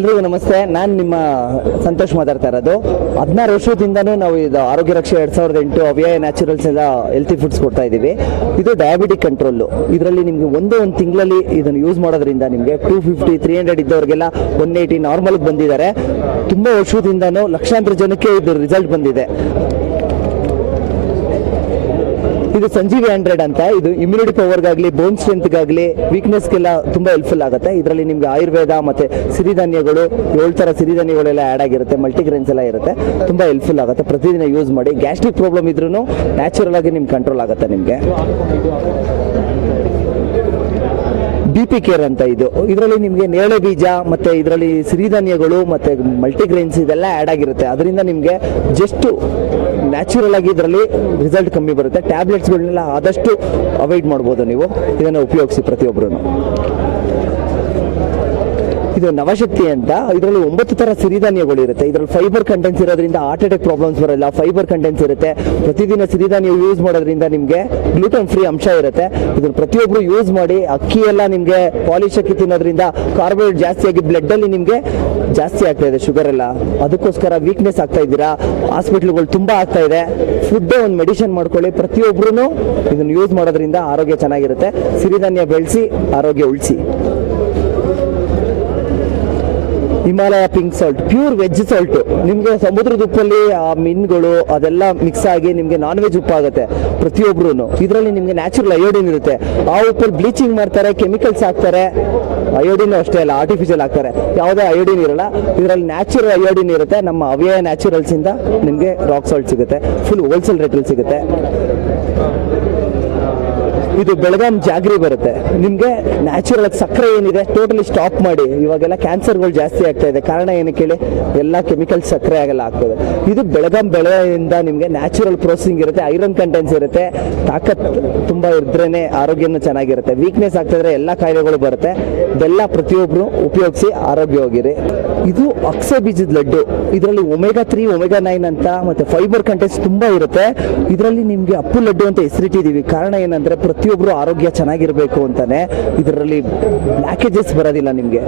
ಎಲ್ರಿಗೂ ನಮಸ್ತೆ. ನಾನು ನಿಮ್ಮ ಸಂತೋಷ್ ಮಾತಾಡ್ತಾ ಇರೋದು. ಹದಿನಾರು ವರ್ಷದಿಂದನೂ ನಾವು ಇದು ಆರೋಗ್ಯ ರಕ್ಷೆ ಎರಡು ಸಾವಿರದ ಎಂಟು ಅವ್ಯಯ ನ್ಯಾಚುರಲ್ಸ್ ಎಲ್ಲ ಹೆಲ್ತಿ ಫುಡ್ಸ್ ಕೊಡ್ತಾ ಇದ್ದೀವಿ ಇದು ಡಯಾಬಿಟಿಕ್ ಕಂಟ್ರೋಲು ಇದರಲ್ಲಿ ನಿಮಗೆ ಒಂದೇ, ಒಂದು ತಿಂಗಳಲ್ಲಿ ಇದನ್ನು ಯೂಸ್ ಮಾಡೋದ್ರಿಂದ ನಿಮಗೆ ಟೂ ಫಿಫ್ಟಿ ತ್ರೀ ಹಂಡ್ರೆಡ್ ಇದ್ದವರಿಗೆಲ್ಲ ಒನ್ ಏಯ್ಟಿ ನಾರ್ಮಲ್ಗೆ ಬಂದಿದ್ದಾರೆ. ತುಂಬ ವರ್ಷದಿಂದನೂ ಲಕ್ಷಾಂತರ ಜನಕ್ಕೆ ಇದು ರಿಸಲ್ಟ್ ಬಂದಿದೆ. ಇದು ಸಂಜೀವಿ ಹಂಡ್ರೆಡ್ ಅಂತ. ಇದು ಇಮ್ಯುನಿಟಿ ಪವರ್ಗಾಗಲಿ ಬೋನ್ ಸ್ಟ್ರೆಂತ್ಗಾಗಲಿ ವೀಕ್ನೆಸ್ಗೆಲ್ಲ ತುಂಬ ಹೆಲ್ಪ್ಫುಲ್ ಆಗುತ್ತೆ. ಇದರಲ್ಲಿ ನಿಮಗೆ ಆಯುರ್ವೇದ ಮತ್ತು ಸಿರಿಧಾನ್ಯಗಳು, ಏಳು ಥರ ಸಿರಿಧಾನ್ಯಗಳೆಲ್ಲ ಆ್ಯಡ್ ಆಗಿರುತ್ತೆ ಮಲ್ಟಿಗ್ರೇನ್ಸ್ ಎಲ್ಲ ಇರುತ್ತೆ. ತುಂಬ ಹೆಲ್ಪ್ಫುಲ್ ಆಗುತ್ತೆ. ಪ್ರತಿದಿನ ಯೂಸ್ ಮಾಡಿ. ಗ್ಯಾಸ್ಟ್ರಿಕ್ ಪ್ರಾಬ್ಲಮ್ ಇದ್ರೂ ನ್ಯಾಚುರಲ್ ಆಗಿ ನಿಮ್ಗೆ ಕಂಟ್ರೋಲ್ ಆಗುತ್ತೆ ನಿಮಗೆ. ಬಿ ಪಿ ಕೇರ್ ಅಂತ ಇದು. ಇದರಲ್ಲಿ ನಿಮಗೆ ನೇರಳೆ ಬೀಜ ಮತ್ತೆ ಇದರಲ್ಲಿ ಸಿರಿಧಾನ್ಯಗಳು ಮತ್ತೆ ಮಲ್ಟಿಗ್ರೇನ್ಸ್ ಇದೆಲ್ಲ ಆ್ಯಡ್ ಆಗಿರುತ್ತೆ. ಅದರಿಂದ ನಿಮಗೆ ಜಸ್ಟ್ ನ್ಯಾಚುರಲ್ ಆಗಿ ಇದರಲ್ಲಿ ರಿಸಲ್ಟ್ ಕಮ್ಮಿ ಬರುತ್ತೆ. ಟ್ಯಾಬ್ಲೆಟ್ಸ್ಗಳನ್ನೆಲ್ಲ ಆದಷ್ಟು ಅವಾಯ್ಡ್ ಮಾಡ್ಬೋದು ನೀವು. ಇದನ್ನು ಉಪಯೋಗಿಸಿ ಪ್ರತಿಯೊಬ್ಬರು ಇದು ನವಶಕ್ತಿ ಅಂತ, ಇದರಲ್ಲಿ ಒಂಬತ್ತು ತರ ಸಿರಿಧಾನ್ಯಗಳು ಇರುತ್ತೆ. ಇದರಲ್ಲಿ ಫೈಬರ್ ಕಂಟೆಂಟ್ಸ್ ಇರೋದ್ರಿಂದ ಹಾರ್ಟ್ ಅಟ್ಯಾಕ್ ಪ್ರಾಬ್ಲಮ್ಸ್ ಬರಲ್ಲ ಫೈಬರ್ ಕಂಟೆಂಟ್ಸ್ ಇರುತ್ತೆ. ಪ್ರತಿದಿನ ಸಿರಿಧಾನ್ಯ ಯೂಸ್ ಮಾಡೋದ್ರಿಂದ ನಿಮಗೆ ಗ್ಲೂಟನ್ ಫ್ರೀ ಅಂಶ ಇರುತ್ತೆ. ಇದನ್ನು ಪ್ರತಿಯೊಬ್ಬರು ಯೂಸ್ ಮಾಡಿ ಅಕ್ಕಿ ಎಲ್ಲ ನಿಮಗೆ ಪಾಲಿಶ್ ಅಕ್ಕಿ ತಿನ್ನೋದ್ರಿಂದ ಕಾರ್ಬೋಹೈಡ್ರೇಟ್ ಜಾಸ್ತಿ ಆಗಿ ಬ್ಲಡ್ ಅಲ್ಲಿ ನಿಮಗೆ ಜಾಸ್ತಿ ಆಗ್ತಾ ಇದೆ ಶುಗರ್ ಎಲ್ಲ. ಅದಕ್ಕೋಸ್ಕರ ವೀಕ್ನೆಸ್ ಆಗ್ತಾ ಇದ್ದೀರಾ? ಹಾಸ್ಪಿಟ್ಲ್ಗಳು ತುಂಬಾ ಆಗ್ತಾ ಇದೆ. ಫುಡ್ ಒಂದು ಮೆಡಿಸಿನ್ ಮಾಡ್ಕೊಳ್ಳಿ. ಪ್ರತಿಯೊಬ್ಬರು ಇದನ್ನು ಯೂಸ್ ಮಾಡೋದ್ರಿಂದ ಆರೋಗ್ಯ ಚೆನ್ನಾಗಿರುತ್ತೆ. ಸಿರಿಧಾನ್ಯ ಬೆಳೆಸಿ, ಆರೋಗ್ಯ ಉಳಿಸಿ. Himalaya pink salt pure veg salt ನಿಮಗೆ ಸಮುದ್ರದ ಉಪ್ಪಲ್ಲಿ ಆ ಮೀನುಗಳು ಅದೆಲ್ಲ ಮಿಕ್ಸ್ ಆಗಿ ನಿಮಗೆ ನಾನ್ ವೆಜ್ ಉಪ್ಪು ಆಗುತ್ತೆ ಪ್ರತಿಯೊಬ್ಬರು ಇದರಲ್ಲಿ ನಿಮಗೆ ನ್ಯಾಚುರಲ್ ಅಯೋಡಿನ್ ಇರುತ್ತೆ. ಆ ಉಪ್ಪಲ್ಲಿ ಬ್ಲೀಚಿಂಗ್ ಮಾಡ್ತಾರೆ ಕೆಮಿಕಲ್ಸ್ ಹಾಕ್ತಾರೆ. ಅಯೋಡಿನ್ ಅಷ್ಟೇ ಅಲ್ಲ ಆರ್ಟಿಫಿಷಿಯಲ್ ಹಾಕ್ತಾರೆ. ಯಾವುದೇ ಅಯೋಡಿನ್ ಇರಲ್ಲ, ಇದರಲ್ಲಿ ನ್ಯಾಚುರಲ್ ಅಯೋಡಿನ್ ಇರುತ್ತೆ. ನಮ್ಮ ಅವ್ಯಯ ನ್ಯಾಚುರಲ್ಸ್ ಇಂದ ನಿಮಗೆ ರಾಕ್ ಸಾಲ್ಟ್ ಸಿಗುತ್ತೆ. ಫುಲ್ ಹೋಲ್ಸೇಲ್ ರೇಟಲ್ಲಿ ಸಿಗುತ್ತೆ. ಇದು ಬೆಳಗಾಂ ಜಾಗ್ರಿ ಬರುತ್ತೆ. ನಿಮಗೆ ನ್ಯಾಚುರಲ್ ಸಕ್ಕರೆ ಏನಿದೆ ಟೋಟಲಿ ಸ್ಟಾಪ್ ಮಾಡಿ. ಇವಾಗೆಲ್ಲ ಕ್ಯಾನ್ಸರ್ಗಳು ಜಾಸ್ತಿ ಆಗ್ತಾ ಇದೆ. ಕಾರಣ ಏನಕ್ಕೆ ಹೇಳಿ ಎಲ್ಲ ಕೆಮಿಕಲ್ ಸಕ್ಕರೆ ಆಗಲ್ಲ ಆಗ್ತದೆ. ಇದು ಬೆಳಗಾಂ ಬೆಳೆಯಿಂದ ನಿಮಗೆ ನ್ಯಾಚುರಲ್ ಪ್ರೋಸೆಸಿಂಗ್ ಇರುತ್ತೆ ಐರನ್ ಕಂಟೆಂಟ್ಸ್ ಇರುತ್ತೆ. ತಾಕತ್ ತುಂಬ ಇದ್ರೇನೆ ಆರೋಗ್ಯನೂ ಚೆನ್ನಾಗಿರುತ್ತೆ. ವೀಕ್ನೆಸ್ ಆಗ್ತಿದ್ರೆ ಎಲ್ಲ ಕಾಯಿಲೆಗಳು ಬರುತ್ತೆ. ಇದೆಲ್ಲ ಪ್ರತಿಯೊಬ್ಬರು ಉಪಯೋಗಿಸಿ ಆರೋಗ್ಯವಾಗಿರಿ. ಇದು ಅಕ್ಸೆ ಬೀಜದ ಲಡ್ಡು. ಇದರಲ್ಲಿ ಒಮೆಗಾ ತ್ರೀ ಒಮೆಗಾ ನೈನ್ ಅಂತ ಮತ್ತೆ ಫೈಬರ್ ಕಂಟೆಂಟ್ಸ್ ತುಂಬಾ ಇರುತ್ತೆ. ಇದರಲ್ಲಿ ನಿಮಗೆ ಅಪ್ಪು ಲಡ್ಡು ಅಂತ ಹೆಸರಿಟ್ಟಿದ್ದೀವಿ ಕಾರಣ ಏನಂದ್ರೆ ಪ್ರತಿಯೊಬ್ಬರು ಆರೋಗ್ಯ ಚೆನ್ನಾಗಿರಬೇಕು ಅಂತಾನೆ ಇದರಲ್ಲಿ ಪ್ಯಾಕೇಜಸ್ ಬರೋದಿಲ್ಲ ನಿಮಗೆ.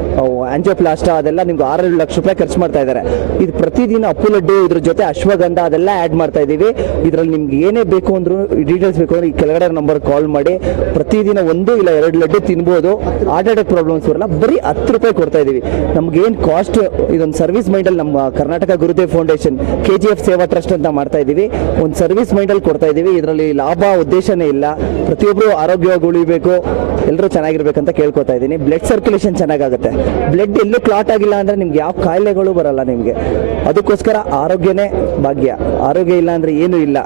ಆಂಜೋಪ್ಲಾಸ್ಟ ಅದೆಲ್ಲ ನಿಮ್ಗೆ ಆರೇಳು ಲಕ್ಷ ರೂಪಾಯಿ ಖರ್ಚು ಮಾಡ್ತಾ ಇದ್ದಾರೆ. ಇದು ಪ್ರತಿದಿನ ಅಪ್ಪು ಲಡ್ಡು ಇದ್ರ ಜೊತೆ ಅಶ್ವಗಂಧ ಅದೆಲ್ಲ ಆ್ಯಡ್ ಮಾಡ್ತಾ ಇದ್ದೀವಿ. ಇದರಲ್ಲಿ ನಿಮ್ಗೆ ಏನೇ ಬೇಕು ಅಂದ್ರೂ ಡೀಟೇಲ್ಸ್ ಬೇಕು ಅಂದ್ರೆ ಈ ಕೆಳಗಡೆ ನಂಬರ್ ಕಾಲ್ ಮಾಡಿ, ಪ್ರತಿದಿನ ಒಂದು ಇಲ್ಲ, ಎರಡು ಲಡ್ಡು ತಿನ್ಬೋದು. ಹಾರ್ಟ್ ಅಟ್ಯಾಕ್ ಪ್ರಾಬ್ಲಮ್ಸ್ ಬರಲ್ಲ ಬರೀ ಹತ್ತು ರೂಪಾಯಿ ಕೊಡ್ತಾ ಇದ್ದೀವಿ. ನಮ್ಗೇನು ಕಾಸ್ಟ್ ಇದೊಂದು ಸರ್ವಿಸ್ ಮೈಂಡಲ್ಲಿ ನಮ್ಮ Karnataka Gurudev foundation K G F Seva trust ಅಂತ ಮಾಡ್ತಾ ಇದ್ದೀವಿ. ಒಂದು ಸರ್ವಿಸ್ ಮೈಂಡಲ್ಲಿ ಕೊಡ್ತಾ ಇದ್ದೀವಿ. ಇದರಲ್ಲಿ ಲಾಭ ಉದ್ದೇಶನೇ ಇಲ್ಲ. ಪ್ರತಿಯೊಬ್ಬರು ಆರೋಗ್ಯವಾಗಿ ಉಳಿಬೇಕು ಎಲ್ಲರೂ ಚೆನ್ನಾಗಿರ್ಬೇಕಂತ ಕೇಳ್ಕೊತಾ ಇದ್ದೀನಿ. ಬ್ಲಡ್ ಸರ್ಕ್ಯುಲೇಷನ್ ಚೆನ್ನಾಗಾಗುತ್ತೆ. ಬ್ಲಡ್ ಎಲ್ಲೂ ಕ್ಲಾಟ್ ಆಗಿಲ್ಲ ಅಂದ್ರೆ ನಿಮ್ಗೆ ಯಾವ ಕಾಯಿಲೆಗಳು ಬರಲ್ಲ ನಿಮಗೆ. ಅದಕ್ಕೋಸ್ಕರ ಆರೋಗ್ಯನೇ ಭಾಗ್ಯ. ಆರೋಗ್ಯ ಇಲ್ಲ ಅಂದರೆ ಏನೂ ಇಲ್ಲ.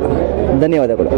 ಧನ್ಯವಾದಗಳು.